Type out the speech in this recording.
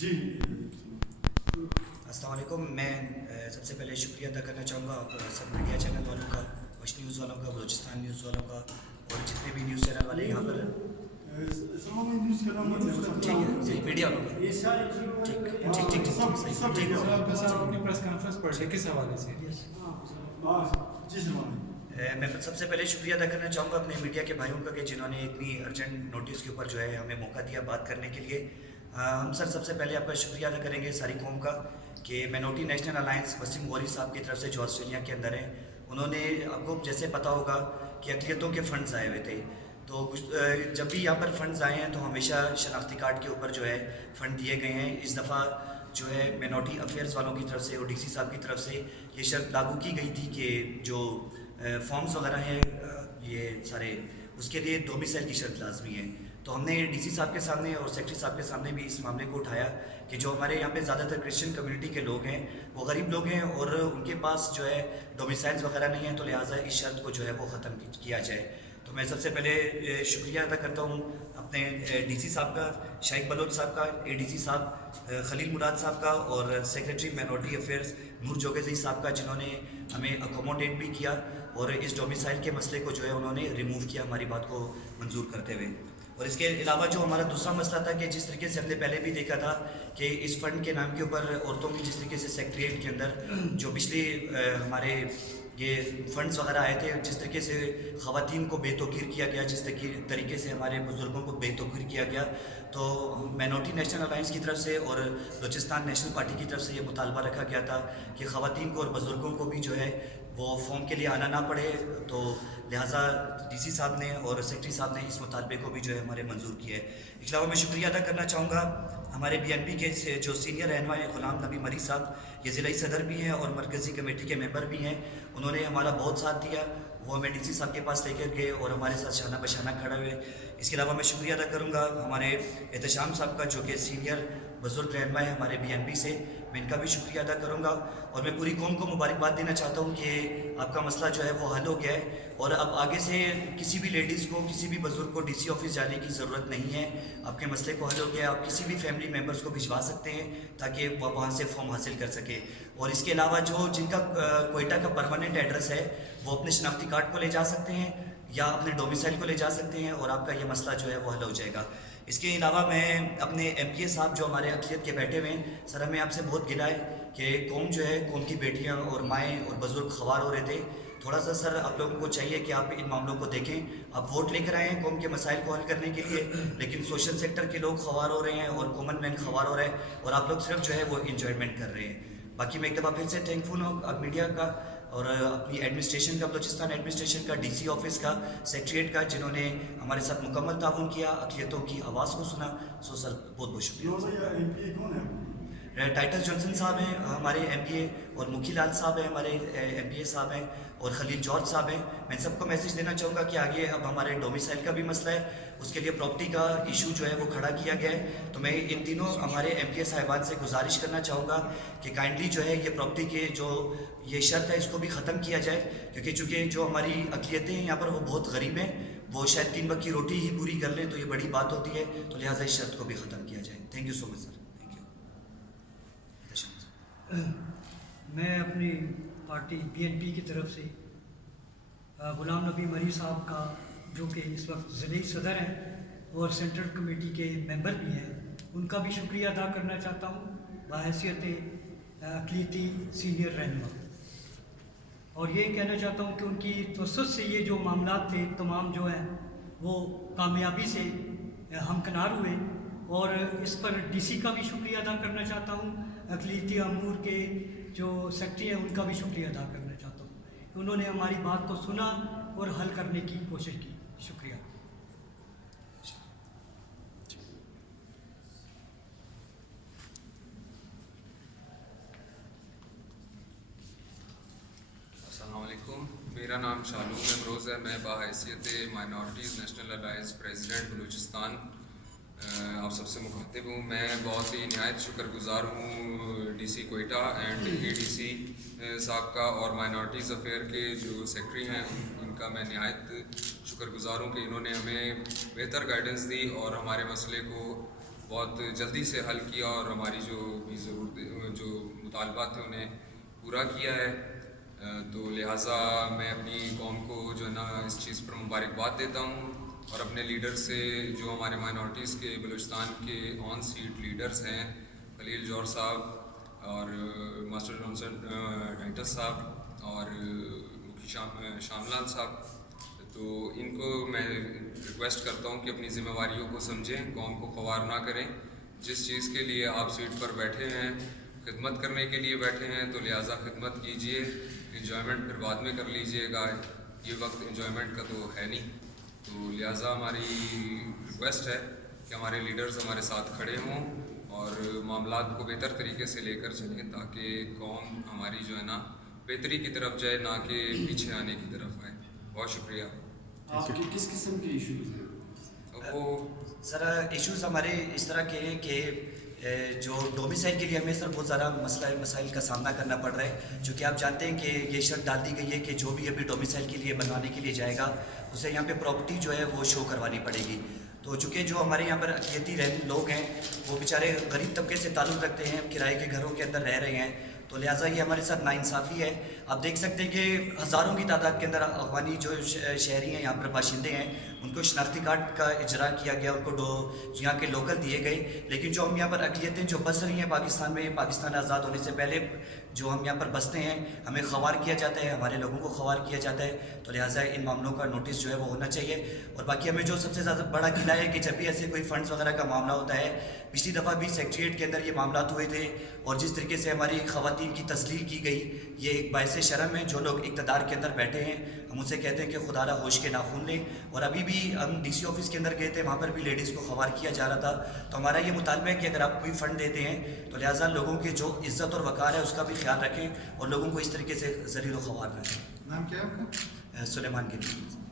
جی السلام علیکم. میں سب سے پہلے شکریہ ادا کرنا چاہوں گا آپ سب میڈیا چینل والوں کا, وش نیوز والوں کا, بلوچستان نیوز والوں کا, اور جتنے بھی نیوز چینل والے یہاں پر ٹھیک میڈیا والوں کا. ٹھیک ٹھیک ٹھیک ٹھیک اپنی پریس کانفرنس پڑھ لیں کس حوالے سے؟ میں سب سے پہلے شکریہ ادا کرنا چاہوں گا اپنے میڈیا کے بھائیوں کا کہ جنہوں نے اتنی ارجنٹ نوٹس کے اوپر جو ہے ہمیں موقع دیا بات کرنے کے لیے. ہم سب سے پہلے آپ کا شکریہ ادا کریں گے ساری قوم کا کہ minority national alliance Waseem Ghauri صاحب کی طرف سے جو آسٹریلیا کے اندر ہیں, انہوں نے آپ کو جیسے پتہ ہوگا کہ اقلیتوں کے فنڈز آئے ہوئے تھے, تو جب بھی یہاں پر فنڈز آئے ہیں تو ہمیشہ شناختی کارڈ کے اوپر جو ہے فنڈ دیے گئے ہیں. اس دفعہ جو ہے مینورٹی افیئرز والوں کی طرف سے اور ڈی سی صاحب کی طرف سے یہ شرط لاگو کی گئی تھی کہ جو فارمز وغیرہ ہیں یہ سارے, اس کے لیے ڈومیسائل کی شرط لازمی ہے. تو ہم نے ڈی سی صاحب کے سامنے اور سیکرٹری صاحب کے سامنے بھی اس معاملے کو اٹھایا کہ جو ہمارے یہاں پہ زیادہ تر کرسچن کمیونٹی کے لوگ ہیں وہ غریب لوگ ہیں اور ان کے پاس جو ہے ڈومیسائلز وغیرہ نہیں ہیں, تو لہٰذا اس شرط کو جو ہے وہ ختم کیا جائے. تو میں سب سے پہلے شکریہ ادا کرتا ہوں اپنے ڈی سی صاحب کا, شائق بلوچ صاحب کا, اے ڈی سی صاحب خلیل مراد صاحب کا, اور سیکریٹری مینورٹی افیئرز نور جوگیزئی صاحب کا, جنہوں نے ہمیں اکوموڈیٹ بھی کیا اور اس ڈومیسائل کے مسئلے کو جو ہے انہوں نے ریموو کیا ہماری بات کو منظور کرتے ہوئے. اور اس کے علاوہ جو ہمارا دوسرا مسئلہ تھا کہ جس طریقے سے ہم نے پہلے بھی دیکھا تھا کہ اس فنڈ کے نام کے اوپر عورتوں کی جس طریقے سے سیکریٹریٹ کے اندر جو پچھلی ہمارے یہ فنڈز وغیرہ آئے تھے, جس طریقے سے خواتین کو بے توقیر کیا گیا, جس طریقے سے ہمارے بزرگوں کو بے توقیر کیا گیا, تو مینورٹی نیشنل الائنس کی طرف سے اور بلوچستان نیشنل پارٹی کی طرف سے یہ مطالبہ رکھا گیا تھا کہ خواتین کو اور بزرگوں کو بھی جو ہے وہ فارم کے لیے آنا نہ پڑے. تو لہٰذا ڈی سی صاحب نے اور سیکرٹری صاحب نے اس مطالبے کو بھی جو ہے ہمارے منظور کیا ہے. اس کے علاوہ میں شکریہ ادا کرنا چاہوں گا ہمارے بی این پی کے جو سینئر رہنما ہیں غلام نبی مری صاحب, یہ ضلعی صدر بھی ہیں اور مرکزی کمیٹی کے ممبر بھی ہیں. انہوں نے ہمارا بہت ساتھ دیا, وہ ہمیں ڈی سی صاحب کے پاس لے کر گئے اور ہمارے ساتھ شانہ بشانہ کھڑے ہوئے. اس کے علاوہ میں شکریہ ادا کروں گا ہمارے احتشام صاحب کا, جو کہ سینئر بزرگ رہنما ہے ہمارے بی این پی سے, میں ان کا بھی شکریہ ادا کروں گا. اور میں پوری قوم کو مبارکباد دینا چاہتا ہوں کہ آپ کا مسئلہ جو ہے وہ حل ہو گیا ہے, اور اب آگے سے کسی بھی لیڈیز کو, کسی بھی بزرگ کو ڈی سی آفس جانے کی ضرورت نہیں ہے. آپ کے مسئلے کو حل ہو گیا ہے, آپ کسی بھی فیملی ممبرس کو بھجوا سکتے ہیں تاکہ وہ وہاں سے فارم حاصل کر سکے. اور اس کے علاوہ جن کا کوئٹہ کا پرماننٹ ایڈریس ہے وہ اپنے شناختی کارڈ کو لے جا سکتے ہیں یا اپنے ڈومیسائل کو لے جا سکتے ہیں, اور آپ کا یہ مسئلہ جو ہے وہ حل ہو جائے گا. اس کے علاوہ میں اپنے ایم پی اے صاحب جو ہمارے اقلیت کے بیٹھے ہوئے ہیں, سر ہمیں آپ سے بہت گلہ ہے کہ قوم جو ہے, قوم کی بیٹیاں اور مائیں اور بزرگ خوار ہو رہے تھے. تھوڑا سا سر آپ لوگوں کو چاہیے کہ آپ ان معاملوں کو دیکھیں. آپ ووٹ لے کر آئے ہیں قوم کے مسائل کو حل کرنے کے لیے, لیکن سوشل سیکٹر کے لوگ خوار ہو رہے ہیں اور کامن مین خوار ہو رہے ہیں, اور آپ لوگ صرف جو ہے وہ انجوائمنٹ کر رہے ہیں. باقی میں ایک دفعہ پھر سے تھینک فل ہوں اب میڈیا کا اور اپنی ایڈمنسٹریشن کا, بلوچستان ایڈمنسٹریشن کا, ڈی سی آفس کا, سیکریٹریٹ کا, جنہوں نے ہمارے ساتھ مکمل تعاون کیا, اقلیتوں کی آواز کو سنا. سو سر بہت بہت شکریہ. ٹائٹس جانسن صاحب ہیں ہمارے ایم پی اے, اور مکھی لال صاحب ہیں ہمارے ایم پی اے صاحب ہیں, اور خلیل جارج صاحب ہیں. میں سب کو میسج دینا چاہوں گا کہ آگے اب ہمارے ڈومیسائل کا بھی مسئلہ ہے, اس کے لیے پراپرٹی کا ایشو جو ہے وہ کھڑا کیا گیا ہے. تو میں ان تینوں ہمارے ایم پی اے صاحبان سے گزارش کرنا چاہوں گا کہ کائنڈلی جو ہے یہ پراپرٹی کے جو یہ شرط ہے اس کو بھی ختم کیا جائے, کیونکہ چونکہ جو ہماری اقلیتیں ہیں یہاں پر وہ بہت غریب ہیں, وہ شاید 3 وقت کی روٹی ہی پوری کر لیں تو یہ بڑی بات ہوتی ہے. تو لہٰذا اس شرط کو بھی ختم کیا جائے. تھینک یو سو مچ سر. میں اپنی پارٹی بی این پی کی طرف سے غلام نبی مری صاحب کا, جو کہ اس وقت ضلعی صدر ہیں اور سینٹرل کمیٹی کے ممبر بھی ہیں, ان کا بھی شکریہ ادا کرنا چاہتا ہوں بحیثیت اقلیتی سینئر رہنما. اور یہ کہنا چاہتا ہوں کہ ان کی توسط سے یہ جو معاملات تھے تمام جو ہیں وہ کامیابی سے ہمکنار ہوئے, اور اس پر ڈی سی کا بھی شکریہ ادا کرنا چاہتا ہوں. اقلیتی امور کے جو سیکرٹری ہیں ان کا بھی شکریہ ادا کرنا چاہتا ہوں کہ انہوں نے ہماری بات کو سنا اور حل کرنے کی کوشش کی. شکریہ. السلام علیکم. میرا نام شالوم امروز ہے. میں بحیثیت minorities national alliance president Balochistan آپ سب سے مخاطب ہوں. میں بہت ہی نہایت شکر گزار ہوں D C Quetta and A D C صاحب کا, اور مائنورٹیز افیئر کے جو سیکرٹری ہیں ان کا میں نہایت شکر گزار ہوں کہ انہوں نے ہمیں بہتر گائیڈنس دی اور ہمارے مسئلے کو بہت جلدی سے حل کیا اور ہماری جو بھی جو مطالبات تھے انہیں پورا کیا ہے. تو لہٰذا میں اپنی قوم کو جو ہے نا اس چیز پر مبارکباد دیتا ہوں اور اپنے لیڈر سے جو ہمارے مائنورٹیز کے بلوچستان کے آن سیٹ لیڈرز ہیں خلیل جوہر صاحب اور ماسٹر جانسن ڈائٹر صاحب اور مکھی شام لال صاحب, تو ان کو میں ریکویسٹ کرتا ہوں کہ اپنی ذمہ داریوں کو سمجھیں, قوم کو خوار نہ کریں. جس چیز کے لیے آپ سیٹ پر بیٹھے ہیں, خدمت کرنے کے لیے بیٹھے ہیں, تو لہٰذا خدمت کیجیے. انجوائمنٹ پھر بعد میں کر لیجیے گا, یہ وقت انجوائمنٹ کا تو ہے نہیں. تو لہٰذا ہماری ریکویسٹ ہے کہ ہمارے لیڈرز ہمارے ساتھ کھڑے ہوں اور معاملات کو بہتر طریقے سے لے کر چلیں تاکہ قوم ہماری جو ہے نا بہتری کی طرف جائے, نہ کہ پیچھے آنے کی طرف آئے. بہت شکریہ. آپ کے کس قسم کے ایشوز ہیں؟ وہ سر ایشوز ہمارے اس طرح کے ہیں کہ جو ڈومیسائل کے لیے ہمیں سر بہت زیادہ مسائل کا سامنا کرنا پڑ رہا ہے, چونکہ آپ جانتے ہیں کہ یہ شرط ڈال دی گئی ہے کہ جو بھی ابھی ڈومیسائل کے لیے بنوانے کے لیے جائے گا اسے یہاں پہ پراپرٹی جو ہے وہ شو کروانی پڑے گی. تو چونکہ جو ہمارے یہاں پر اقلیتی لوگ ہیں وہ بیچارے غریب طبقے سے تعلق رکھتے ہیں, کرائے کے گھروں کے اندر رہ رہے ہیں, تو لہٰذا یہ ہمارے ساتھ ناانصافی ہے. آپ دیکھ سکتے ہیں کہ ہزاروں کی تعداد کے اندر افغانی جو شہری ہیں یہاں پر باشندے ہیں ان کو شناختی کارڈ کا اجرا کیا گیا, ان کو یہاں کے لوکل دیے گئے, لیکن جو ہم یہاں پر اقلیتیں جو بس رہی ہیں پاکستان میں, پاکستان آزاد ہونے سے پہلے جو ہم یہاں پر بستے ہیں ہمیں خوار کیا جاتا ہے, ہمارے لوگوں کو خوار کیا جاتا ہے. تو لہٰذا ان معاملوں کا نوٹس جو ہے وہ ہونا چاہیے. اور باقی ہمیں جو سب سے زیادہ بڑا گلہ ہے کہ جب بھی ایسے کوئی فنڈز وغیرہ کا معاملہ ہوتا ہے, پچھلی دفعہ بھی سیکریٹریٹ کے اندر یہ معاملات ہوئے تھے اور جس طریقے سے ہماری خواتین کی تذلیل کی گئی, یہ ایک باعث شرم ہے. جو لوگ اقتدار کے اندر بیٹھے ہیں ہم ان سے کہتے ہیں کہ خدا را ہوش کے ناخن لیں. اور ابھی بھی ہم ڈی سی آفس کے اندر گئے تھے, وہاں پر بھی لیڈیز کو خوار کیا جا رہا تھا. تو ہمارا یہ مطالبہ ہے کہ اگر آپ کوئی فنڈ دیتے ہیں تو لہٰذا لوگوں کی جو عزت اور وقار ہے اس کا بھی خیال رکھیں اور لوگوں کو اس طریقے سے ذلیل و خوار نہ کریں. نام کیا ہے آپ کا؟ سلیمان کے لیے